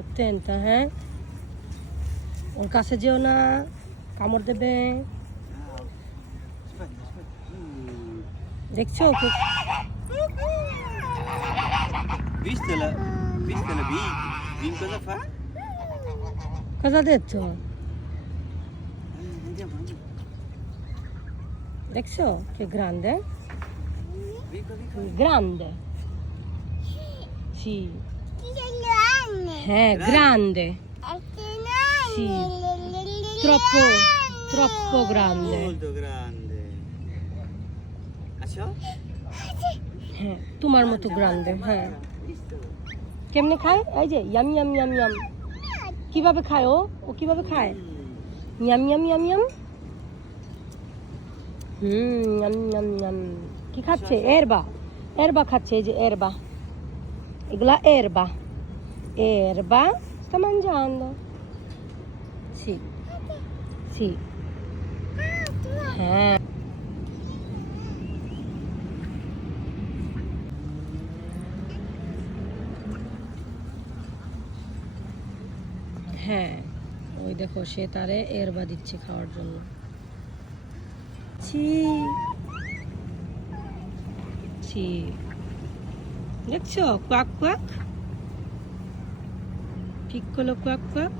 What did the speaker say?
Attenta, ওর কাছে যেও না, কামড় দেবে। দেখছো ওকে? Vistela Vin? Vin cosa fa? Cosa ha detto? Andiamo. দেখছো che grande? Vico. Grande. Sì. Grande. Grande. Sì. Troppo grande. Molto grande. Adesso? তোমার মতো গ্রান্ডে। কেমনে খায়? এই যে ইয়াম ইয়াম ইয়াম ইয়াম। কিভাবে খায় ও কিভাবে খায়? Yam yam yam yam. Yam yam yam. কি খাচ্ছে? এরবা খাচ্ছে। এই যে এরবা, এগুলা এরবা sta mangiando. Sì. হ্যাঁ। হ্যাঁ, ওই দেখো সে তারে এরবা দিচ্ছে খাওয়ার জন্য। ছি, দেখছো? কোয়াক কোয়াক, ঠিক করলো কোয়াক কোয়াক।